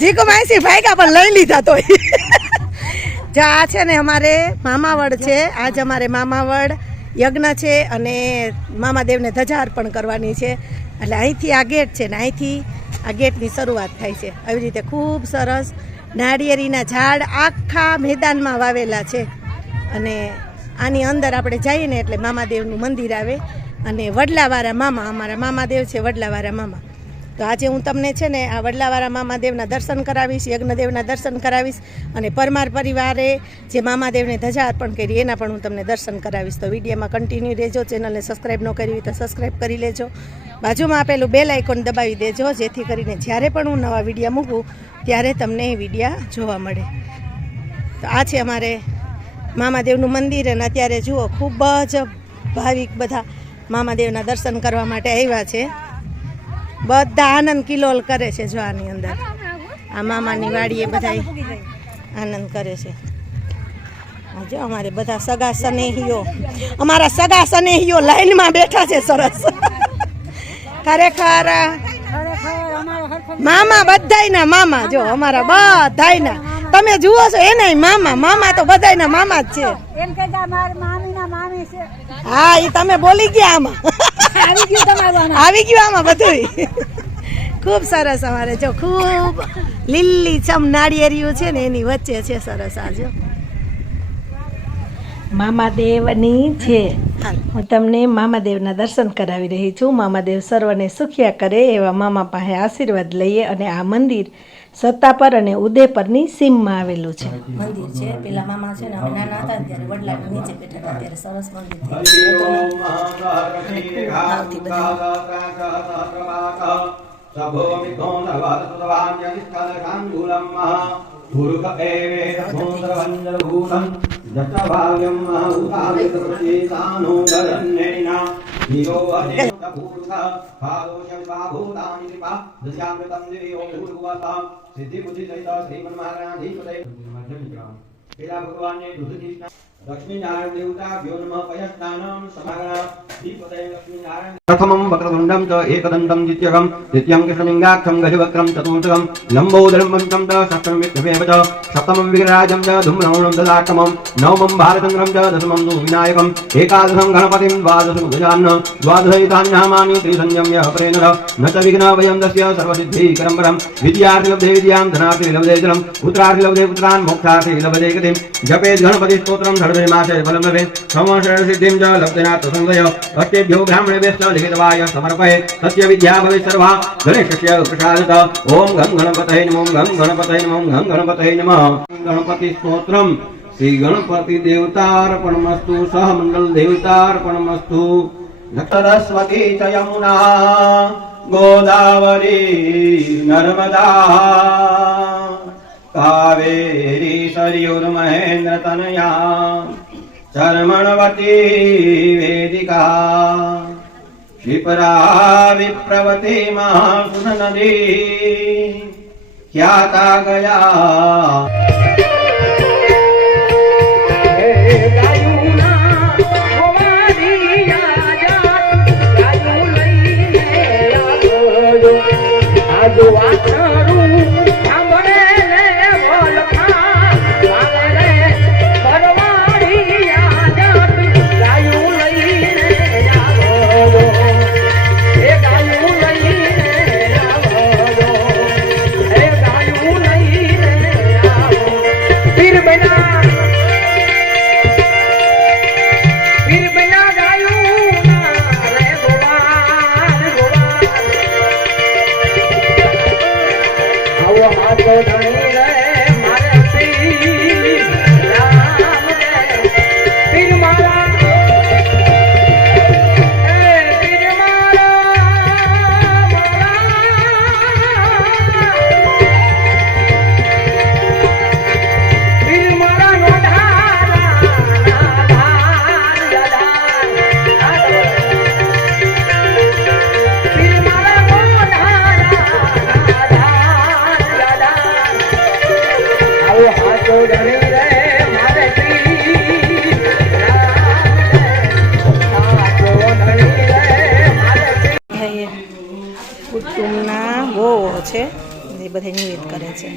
જીકો માસી ભાગ્યા પણ લઈ લીધા તો આ છે ને અમારે મામાવડ છે. આજ અમારે મામાવડ યજ્ઞ છે અને મામાદેવને ધજા અર્પણ કરવાની છે. એટલે અહીંથી આ ગેટ છે ને અહીંથી આ ગેટની શરૂઆત થાય છે. આવી રીતે ખૂબ સરસ નાળિયેરીના ઝાડ આખા મેદાનમાં વાવેલા છે અને આની અંદર આપણે જઈએ ને એટલે મામાદેવનું મંદિર આવે અને વડલાવાળા મામા, અમારા મામાદેવ છે વડલાવાળા મામા. તો આજે હું તમને છે ને આ વડલાવાળા મામાદેવના દર્શન કરાવીશ, યજ્ઞદેવના દર્શન કરાવીશ અને પરમાર પરિવારે જે મામાદેવને ધજા અર્પણ કરી એના પણ હું તમને દર્શન કરાવીશ. તો વિડીયોમાં કન્ટિન્યુ રહેજો. ચેનલને સબસ્ક્રાઈબ ન કરી હોય તો સબસ્ક્રાઈબ કરી લેજો. બાજુમાં આપેલું બેલ આઇકોન દબાવી દેજો જેથી કરીને જ્યારે પણ હું નવા વિડીયો મૂકું ત્યારે તમને એ વિડીયા જોવા મળે. તો આ છે અમારે મામાદેવનું મંદિર અને અત્યારે જુઓ ખૂબ જ ભાવિક બધા મામાદેવના દર્શન કરવા માટે આવ્યા છે. બધા આનંદ કિલોલ કરે છે. જો આની અંદર આ મામાની વાડીએ બધા આનંદ કરે છે. જો અમારે બધા સગા સનેહીઓ, અમારા સગા સનેહીઓ લાઈનમાં બેઠા છે. સરસ ખરેખર મામા બધાયના મામા. જો અમારા બધાયના તમે જુઓ છો એને મામા, મામા તો બધાયના મામા જ છે. હા એ તમે બોલી ગયા આમાં આવી ગયું આમાં બધું. ખૂબ સરસ અમારે જો ખૂબ લીલી છમ નાળિયેરીઓ છે ને એની વચ્ચે છે. સરસ આજો મામાદેવની છે. હું તમને મામાદેવના દર્શન કરાવી રહી છું. મામાદેવ સર્વને સુખ્યા કરે એવા મામા પાસે આશીર્વાદ લઈએ. અને આ મંદિર સત્તાપર અને ઉદયપરની સીમમાં આવેલું છે. મંદિર છે પેલા મામા છે ને અમે નાના હતા ત્યારે વડલાની નીચે બેઠા હતા ત્યારે સરસ મંદિર પેલા ભગવાનને લક્ષ્મી નારાયણ દેવતા ભ્યો નમઃ પયસ્નાનમ સમાગા દીપદય લક્ષ્મી નારાયણ પ્રથમમ વક્રતુંડમ ચ એકદંતમ દ્વિતીયકમ તૃતીયમ કૃષ્ણલિંગાક્ષમ ગજવક્રમ ચતુર્થકમ લંબોદરમ પંચમ ચ ષષ્ઠમ વિઘ્નમેવ ચ સપ્તમમ વિઘ્નરાજમ ચ ધૂમ્રવર્ણમ દદાટમમ નવમમ ભારચંદ્રમ ચ દશમમ તુ વિનાયકમ એકાદશમ ગણપતિમ દ્વાદશમ ગજાનન દ્વાદશૈતાન્યામાની ત્રિસંયમ્ય પ્રેનર ન ચ વિઘ્ન વયમ દસ્ય સર્વસિદ્ધિકરમ પરમ વિદ્યાર્થી લબ્ધે વિદ્યામ ધનાર્થી લબ્ધે ધનમ પુત્રાર્થી લબ્ધે પુત્રાન મોક્ષાર્થી લબ્ધે ગતિમ જપેત ગણપતિ સ્તોત્રમ માસે ફલમ લભે સમસ્ત સિદ્ધિમ ચ લબ્ધેના પ્રસંગય અષ્ટેભ્યો બ્રાહ્મણેભ્યશ્ચ લિખિતવાય સમર્પયે સત્ય વિદ્યા ભવે સર્વા ગણેશસ્ય પ્રસાદત ઓમ ગમ ગણપતये નમઃ ગમ ગણપતये નમઃ ગમ ગણપતये નમઃ ગણપતિ સ્તોત્રમ શ્રી ગણપતિ દેવતાર્પણમસ્તુ સહ મંગલ દેવતાર્પણમસ્તુ સરસ્વતી ચ યમુના ગોદાવરી નર્મદા કાવેરી સરયુર્મહેન્દ્ર તનયા ચર્મણવતી વેદિકા क्षिपरा विप्रवती महासुन नदी ख्याता गया બધા નિવેદ કરે છે.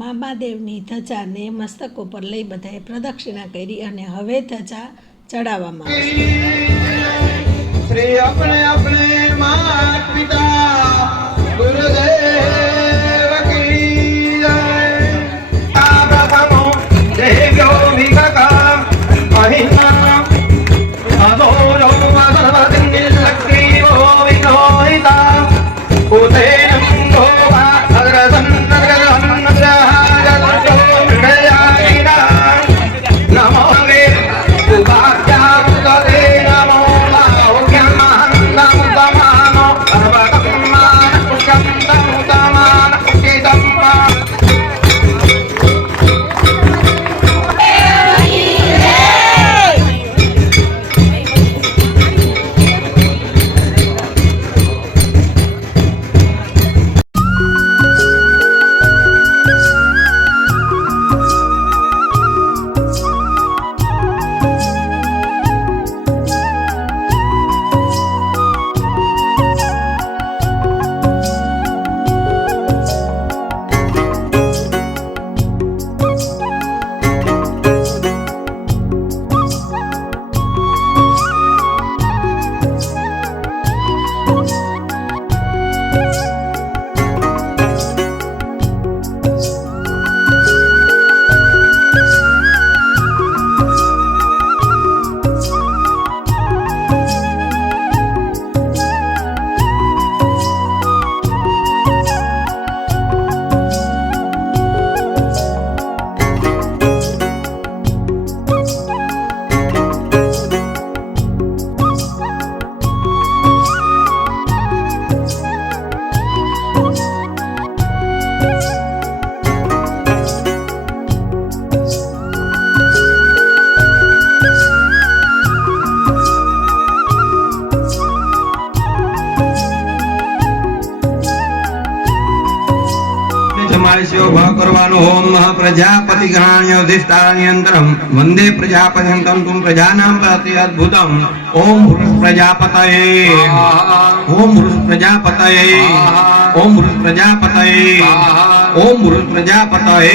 મામાદેવની ધજાને મસ્તક ઉપર લઈ બધાએ પ્રદક્ષિણા કરી અને હવે ધજા ચડાવવામાં આવશે. શ્રી આપણે આપણે માત પિતા ગુરુદેવ કી જય. આ પ્રથમો દેવ્યો વિગકા મહિમા અદોરો સર્વસિંહ લક્ષ્મીઓ વિનોહિતા ઉતેન ગોવા અગ્રસન ओम प्रजापति गणान्योधिष्ठान्यंतरम वंदे प्रजापतिं तं प्रजानां प्रति अद्भुतम ओम प्रजापतये ओम प्रजापतये ओम प्रजापतये ओम मृत प्रजापतये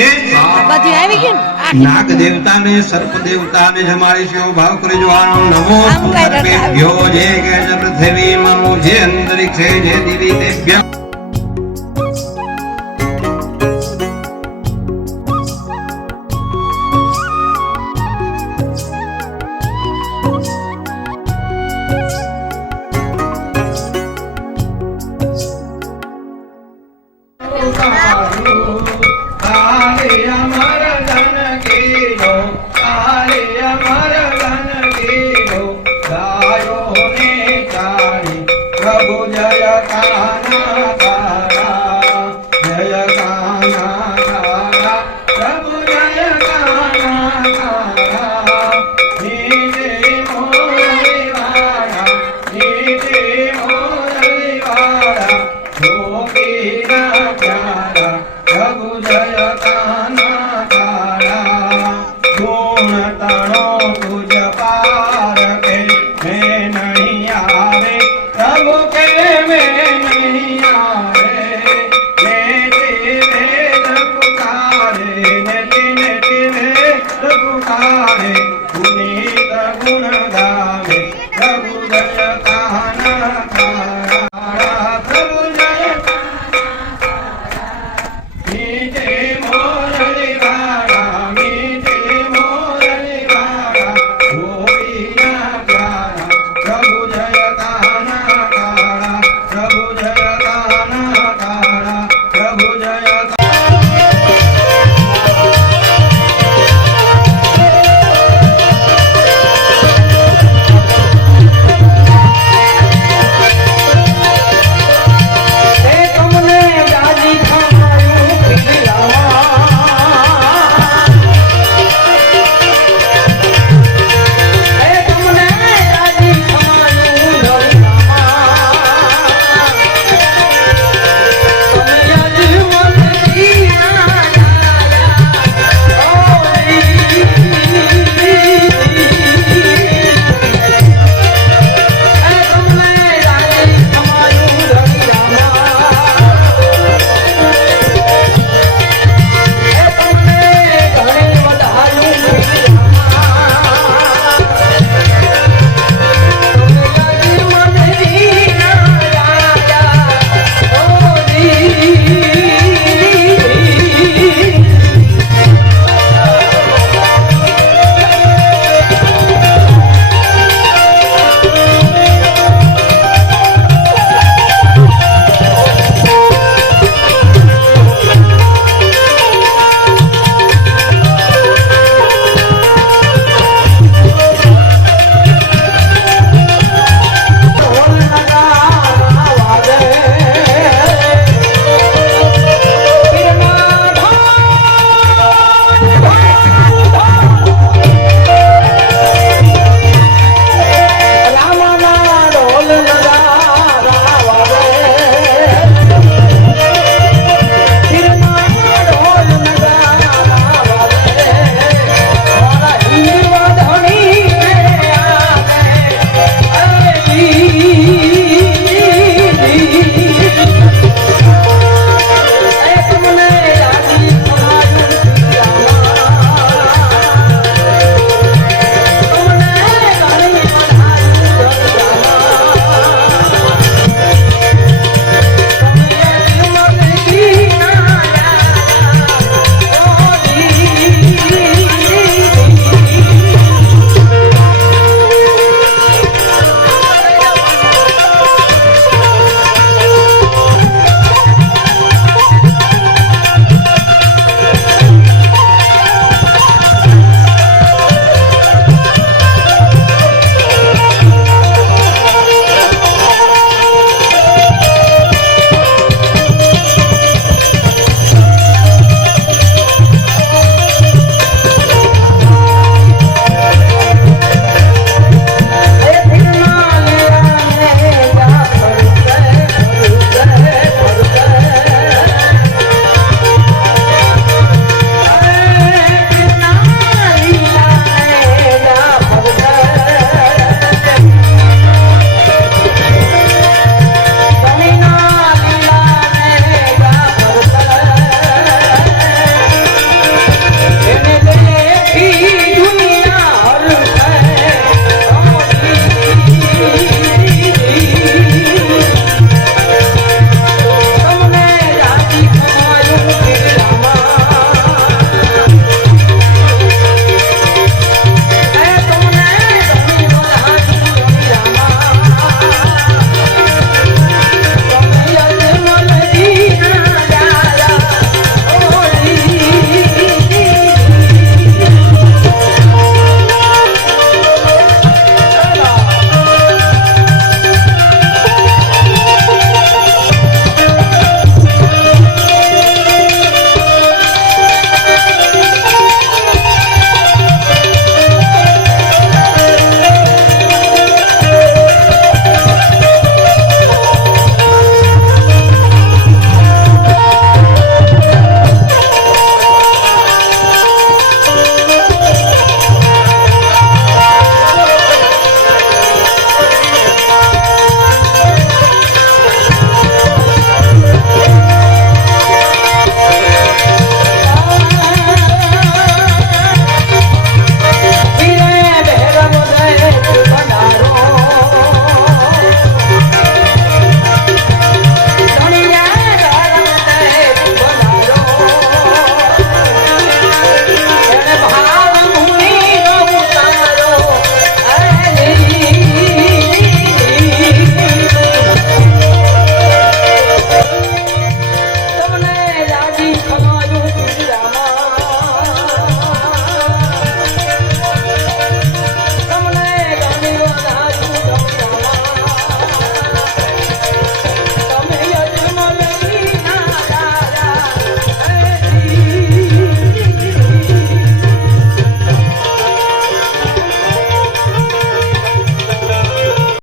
બધી આવી ગઈ ને આ नाग देवता ने सर्प देवता ने हमारी शिव भाव कर जवानो नमो આમ કઈ રખાવ્યું. भ्यो जे के च पृथ्वी मनो जे अंतरिक्षे जे दिवि तेभ्यः काले अमर धन कीरो काले अमर धन कीरो गायो ने काली प्रभु जय काना काला जय काना काला प्रभु जय काना काला नीते मोरलीवाड़ा नीते मोरलीवाड़ा गोपीना प्यारा प्रभु जय काना काला गुण तणो तुझ पार के मैं नहीं आवे प्रभु के मैं नहीं आवे नेति वेद पुकारे नेति नेति वेद पुकारे